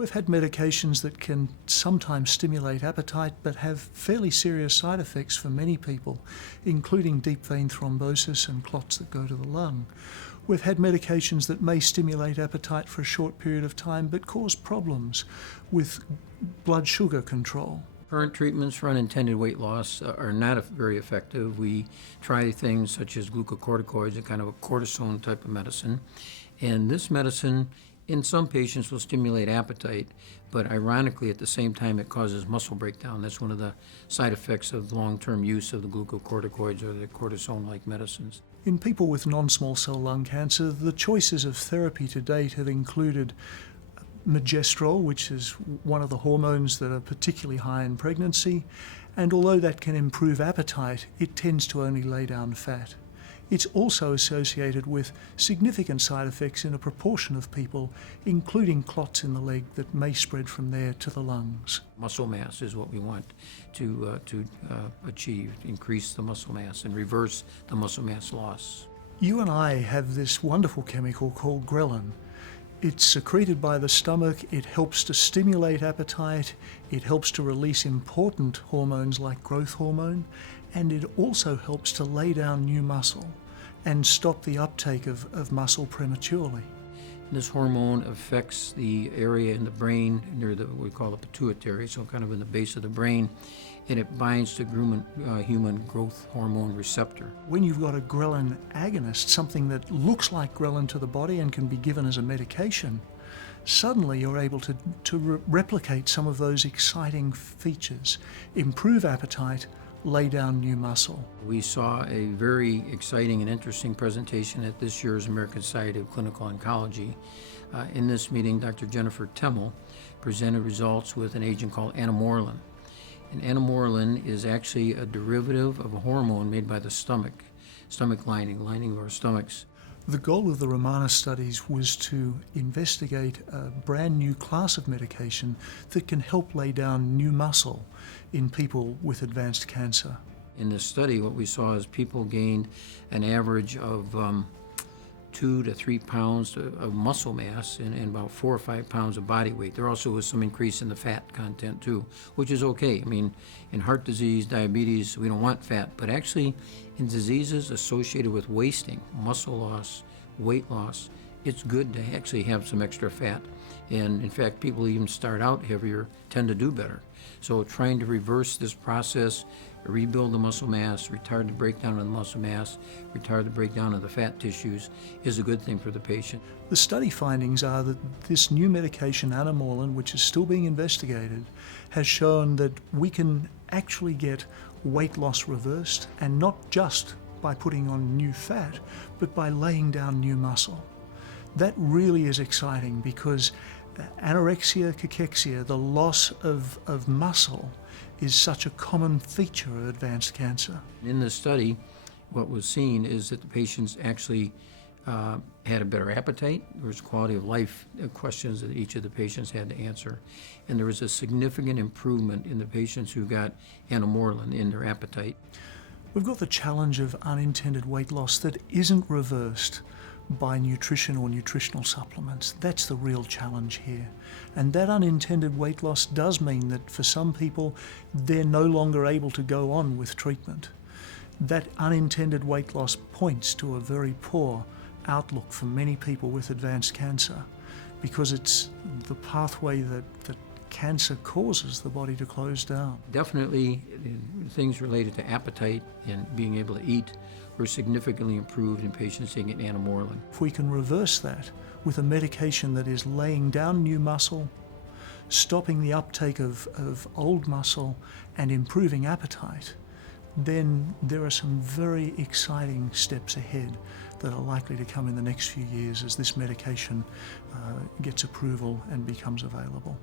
We've had medications that can sometimes stimulate appetite but have fairly serious side effects for many people, including deep vein thrombosis and clots that go to the lung. We've had medications that may stimulate appetite for a short period of time but cause problems with blood sugar control. Current treatments for unintended weight loss are not very effective. We try things such as glucocorticoids, a kind of a cortisone type of medicine. And this medicine, in some patients, will stimulate appetite, but ironically, at the same time, it causes muscle breakdown. That's one of the side effects of long-term use of the glucocorticoids or the cortisone-like medicines. In people with non-small cell lung cancer, the choices of therapy to date have included Megestrol, which is one of the hormones that are particularly high in pregnancy, and although that can improve appetite, it tends to only lay down fat. It's also associated with significant side effects in a proportion of people, including clots in the leg that may spread from there to the lungs. Muscle mass is what we want to achieve, increase the muscle mass and reverse the muscle mass loss. You and I have this wonderful chemical called ghrelin. It's secreted by the stomach, it helps to stimulate appetite, it helps to release important hormones like growth hormone, and it also helps to lay down new muscle and stop the uptake of muscle prematurely. This hormone affects the area in the brain near what we call the pituitary, so kind of in the base of the brain, and it binds to human growth hormone receptor. When you've got a ghrelin agonist, something that looks like ghrelin to the body and can be given as a medication, suddenly you're able to replicate some of those exciting features, improve appetite, lay down new muscle. We saw a very exciting and interesting presentation at this year's American Society of Clinical Oncology. In this meeting, Dr. Jennifer Temmel presented results with an agent called anomorelin. And anomorelin is actually a derivative of a hormone made by the stomach lining of our stomachs. The goal of the Romanes studies was to investigate a brand new class of medication that can help lay down new muscle in people with advanced cancer. In this study, what we saw is people gained an average of 2 to 3 pounds of muscle mass and about 4 or 5 pounds of body weight. There also was some increase in the fat content too, which is okay. I mean, in heart disease, diabetes, we don't want fat, but actually in diseases associated with wasting, muscle loss, weight loss, it's good to actually have some extra fat. And in fact, people even start out heavier tend to do better. So trying to reverse this process, rebuild the muscle mass, retard the breakdown of the muscle mass, retard the breakdown of the fat tissues is a good thing for the patient. The study findings are that this new medication, anomorelin, which is still being investigated, has shown that we can actually get weight loss reversed, and not just by putting on new fat, but by laying down new muscle. That really is exciting because anorexia, cachexia, the loss of muscle, is such a common feature of advanced cancer. In this study, what was seen is that the patients actually had a better appetite. There was quality of life questions that each of the patients had to answer. And there was a significant improvement in the patients who got anomorelin in their appetite. We've got the challenge of unintended weight loss that isn't reversed by nutrition or nutritional supplements. That's the real challenge here. And that unintended weight loss does mean that for some people, they're no longer able to go on with treatment. That unintended weight loss points to a very poor outlook for many people with advanced cancer, because it's the pathway that cancer causes the body to close down. Definitely things related to appetite and being able to eat were significantly improved in patients taking anomorelin. If we can reverse that with a medication that is laying down new muscle, stopping the uptake of old muscle, and improving appetite, then there are some very exciting steps ahead that are likely to come in the next few years as this medication gets approval and becomes available.